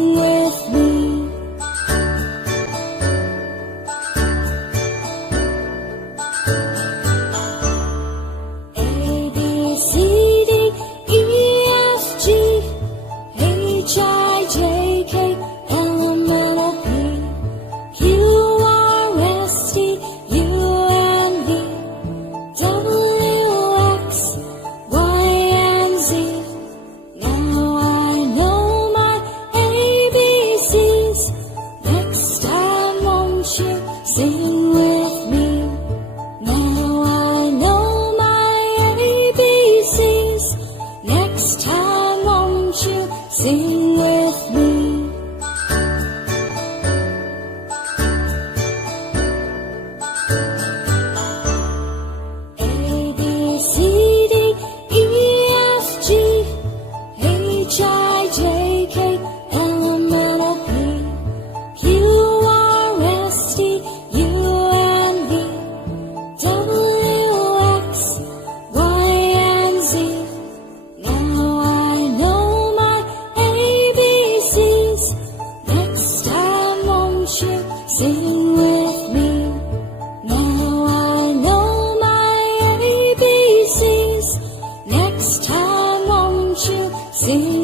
Sing with me. A, B, C, D, E, F, G, H, I, J, K, L, M, N, O, P, Q, R, S, T, U, and V, W, X, Y, and Z. Now I know my ABCs. Next time, won't you sing with me? Now I know my ABCs. Next time, won't you sing with me? A, B, C, D, E, F, G, H, I, J, K, L, M, N, O, P, Q, R, S, T, U, and V, W, X, Y, and Z. Now I know my ABCs. Next time, won't you sing with me? Now I know my ABCs. Next time, won't you sing